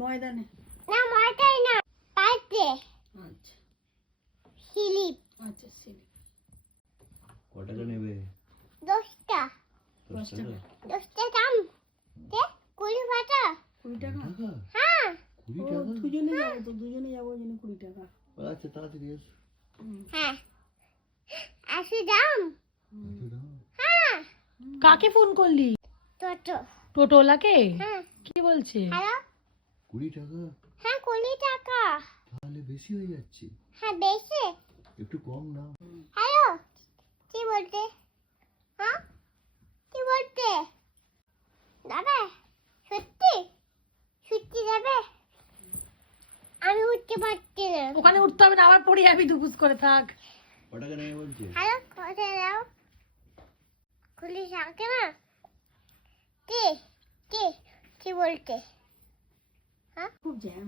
ময়দানে না ময়দানে না, পাইতে। আচ্ছা স্লিপ আচ্ছা সিলি কত টাকা নেবে? 10টা। 10 টাকা? 10টা দাম দে, 20 টাকা। 20 টাকা। হ্যাঁ 20 ও টাকা? দুজনে যাবো তো, দুজনে যাবো ওই জন্য 20 টাকা। আচ্ছা তাড়াতাড়ি এসো। হ্যাঁ 80 দাম। এত দাম? হ্যাঁ কাকে ফোন করলি? টোটো। টোটোওয়ালাকে? হ্যাঁ কি বলছে? হ্যালো 20 টাকা? হ্যাঁ 20 টাকা। তাহলে বেশি হয়ে যাচ্ছে, হ্যাঁ বেশি। একটু কম না? হ্যালো কি বলতে? হ্যাঁ কি বলতে? যাবে সত্যি? সত্যি যাবে? আমি উঠতে পারছি না। ওখানে উঠতে হবে না, আবার পড়ে যাবি, দুপুস করে থাক। কত টাকা নেবে বলছে? হ্যালো কোথায় যাও? খুলি থাকে না কি কি কি বলতে? খুব জ্যাম।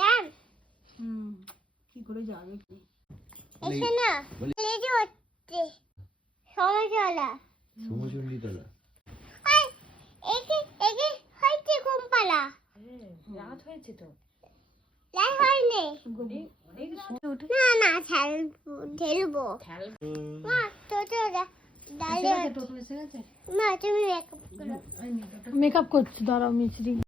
দাম কি করে যাবে কি? এসে না লেগে হচ্ছে সময় চলা। সমচন্ডিতলা? একে একে হয়েছে কোম্পালা। রাত হয়েছে তো। লাই হয়নি। না না ঢেলবো। মা টোটো ডালে টোটো এসে গেছে। মা তুমি মেকআপ করো। মেকআপ করছি, দাঁড়াও মিছরি।